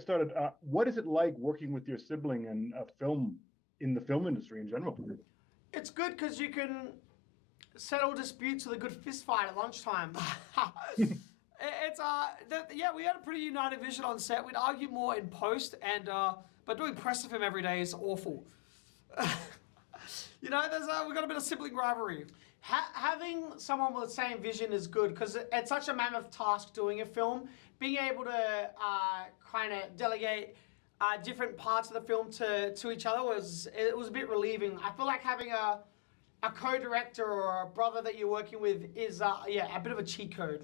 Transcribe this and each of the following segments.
get started, what is it like working with your sibling and a film in the film industry in general? It's good because you can settle disputes with a good fist fight at lunchtime. Yeah, we had a pretty united vision on set. We'd argue more in post, and but doing press of him every day is awful. We've got a bit of sibling rivalry. Having someone with the same vision is good because it's such a mammoth task doing a film. Being able to kind of delegate different parts of the film to each other was a bit relieving. I feel like having a co-director or a brother that you're working with is a bit of a cheat code.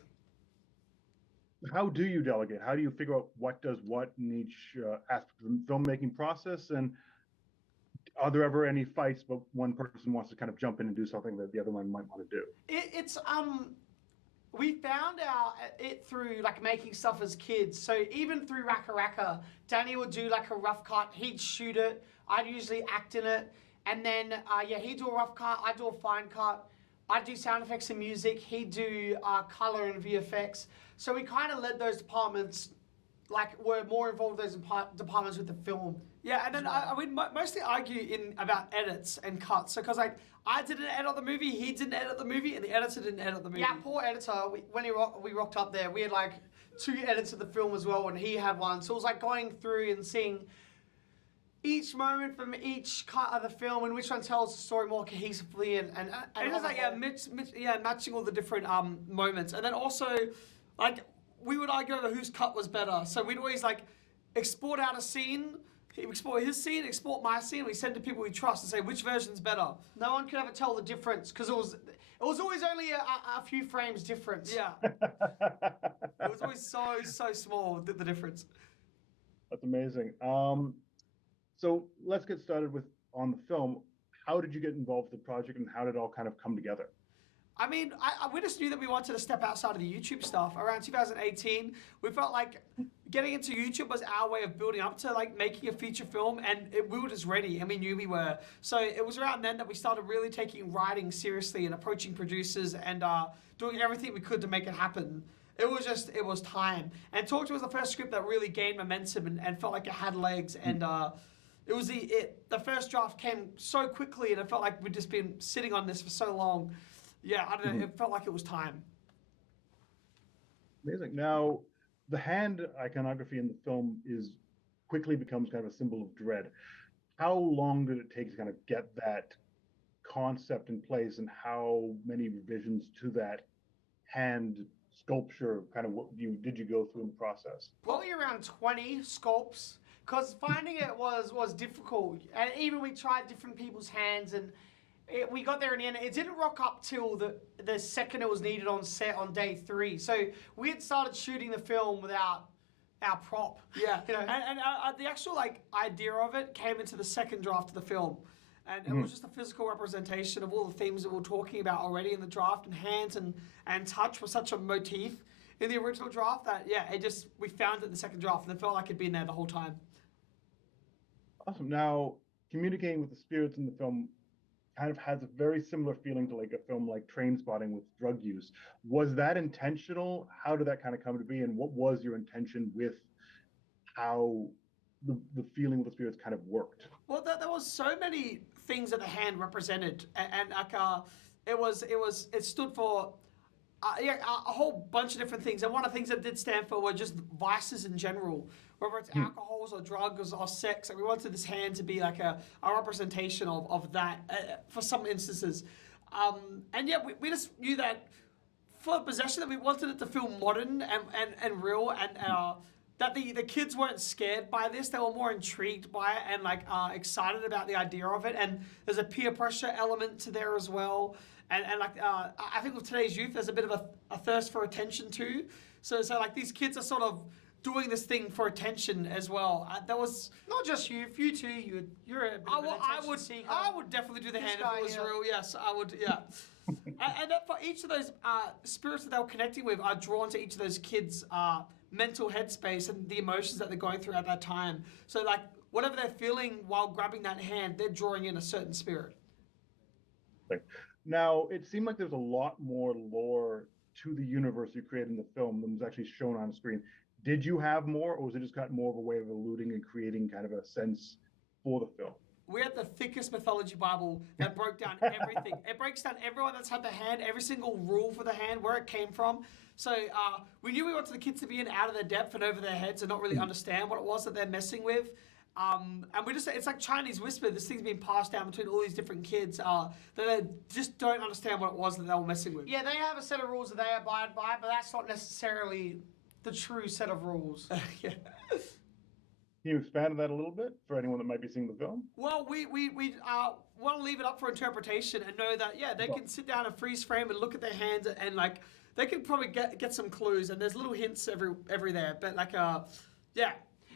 How do you delegate? How do you figure out what does what in each aspect of the filmmaking process? And are there ever any fights, but one person wants to kind of jump in and do something that the other one might want to do? We found it through like making stuff as kids. So even through Raka Raka, Danny would do like a rough cut. He'd shoot it. I'd usually act in it. And then, he'd do a rough cut. I'd do a fine cut. I'd do sound effects and music. He'd do color and VFX. So we kind of led those departments, like we're more involved in those departments with the film. Yeah, and then I would mostly argue about edits and cuts. So because like I didn't edit the movie, he didn't edit the movie, and the editor didn't edit the movie. Yeah, poor editor. When we rocked up there, we had like 2 edits of the film as well, and he had one. So it was like going through and seeing each moment from each cut of the film and which one tells the story more cohesively and it was like matching all the different moments. And then also like we would argue over whose cut was better. So we'd always like export out a scene, export his scene, export my scene. We send to people we trust and say which version's better. No one could ever tell the difference because it was always only a few frames difference. Yeah, it was always so small the difference. That's amazing. So let's get started on the film. How did you get involved with the project, and how did it all kind of come together? I mean, we just knew that we wanted to step outside of the YouTube stuff. Around 2018, we felt like getting into YouTube was our way of building up to like making a feature film, and we were just ready, and we knew we were. So it was around then that we started really taking writing seriously and approaching producers and doing everything we could to make it happen. It was time. And Talk To was the first script that really gained momentum and felt like it had legs. And it was the first draft came so quickly, and it felt like we'd just been sitting on this for so long. Yeah, I don't know. It felt like it was time. Amazing. Now, the hand iconography in the film quickly becomes kind of a symbol of dread. How long did it take to kind of get that concept in place, and how many revisions to that hand sculpture did you go through in the process? Probably around 20 sculpts, because finding it was difficult. And even we tried different people's hands, and we got there in the end. It didn't rock up till the second it was needed on set on day 3. So we had started shooting the film without our prop. Yeah, and the actual like idea of it came into the second draft of the film. And it was just a physical representation of all the themes that we were talking about already in the draft, and hands and touch was such a motif in the original draft that, we found it in the second draft, and it felt like it'd been there the whole time. Awesome. Now, communicating with the spirits in the film kind of has a very similar feeling to like a film like Trainspotting with drug use. Was that intentional? How did that kind of come to be? And what was your intention with how the feeling of the spirits kind of worked? Well, there was so many things that the hand represented, and it stood for a whole bunch of different things. And one of the things that it did stand for were just vices in general, whether it's alcohols or drugs or sex. Like we wanted this hand to be like a representation of that for some instances. We just knew that for possession that we wanted it to feel modern and real, and that the kids weren't scared by this. They were more intrigued by it and excited about the idea of it. And there's a peer pressure element to there as well. And I think with today's youth, there's a bit of a thirst for attention too. So like these kids are sort of doing this thing for attention as well. That was not just you too. You're a bit of an attention seeker. I would definitely do the hand if it was real. Yes, I would. Yeah. and that for each of those spirits that they were connecting with are drawn to each of those kids' mental headspace and the emotions that they're going through at that time. So like whatever they're feeling while grabbing that hand, they're drawing in a certain spirit. Now, it seemed like there's a lot more lore to the universe you created in the film that was actually shown on screen. Did you have more, or was it just kind of more of a way of alluding and creating kind of a sense for the film? We had the thickest mythology Bible that broke down everything. It breaks down everyone that's had the hand, every single rule for the hand, where it came from. So we knew we wanted the kids to be in out of their depth and over their heads and not really understand what it was that they're messing with. And we just, it's like Chinese whisper. This thing's being passed down between all these different kids that they just don't understand what it was that they were messing with. Yeah, they have a set of rules that they abide by, but that's not necessarily the true set of rules. Yeah. Can you expand on that a little bit for anyone that might be seeing the film? Well, we want to leave it up for interpretation and know that, yeah, they can sit down and freeze frame and look at their hands and like, they can probably get some clues, and there's little hints every there. But like, yeah.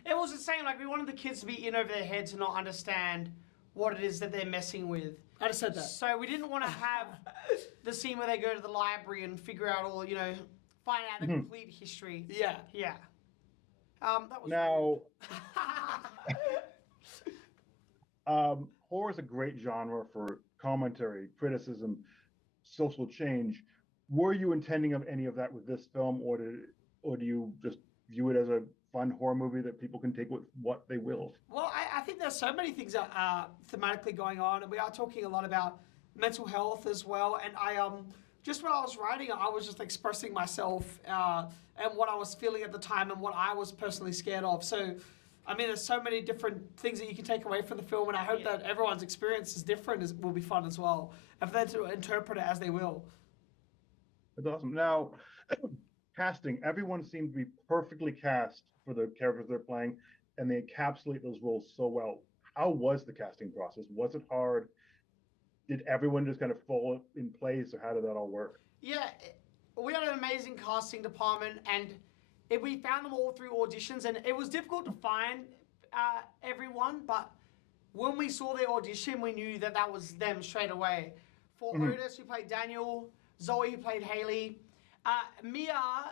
It was the same, like we wanted the kids to be in over their heads and not understand what it is that they're messing with. I just said that. So we didn't want to have the scene where they go to the library and figure out all, find out the complete history. Yeah. Yeah. That was now, horror is a great genre for commentary, criticism, social change. Were you intending of any of that with this film, or do you just view it as a fun horror movie that people can take with what they will? Well, I think there's so many things that are thematically going on, and we are talking a lot about mental health as well. And I just when I was writing, I was just expressing myself and what I was feeling at the time and what I was personally scared of. So, I mean, there's so many different things that you can take away from the film, and I hope that everyone's experience is different, will be fun as well, and for them to interpret it as they will. That's awesome. Now, casting, everyone seemed to be perfectly cast for the characters they're playing, and they encapsulate those roles so well. How was the casting process? Was it hard? Did everyone just kind of fall in place, or how did that all work? Yeah, we had an amazing casting department, and we found them all through auditions, and it was difficult to find everyone, but when we saw their audition, we knew that that was them straight away. For Otis, who played Daniel, Zoe, who played Haley,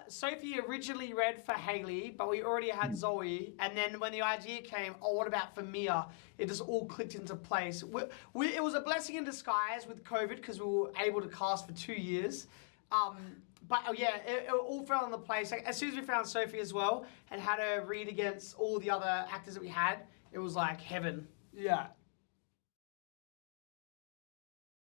Sophie originally read for Haley, but we already had Zoe. And then when the idea came, oh, what about for Mia? It just all clicked into place. It was a blessing in disguise with COVID because we were able to cast for 2 years. But yeah, it all fell into place. Like, as soon as we found Sophie as well and had her read against all the other actors that we had, it was like heaven. Yeah.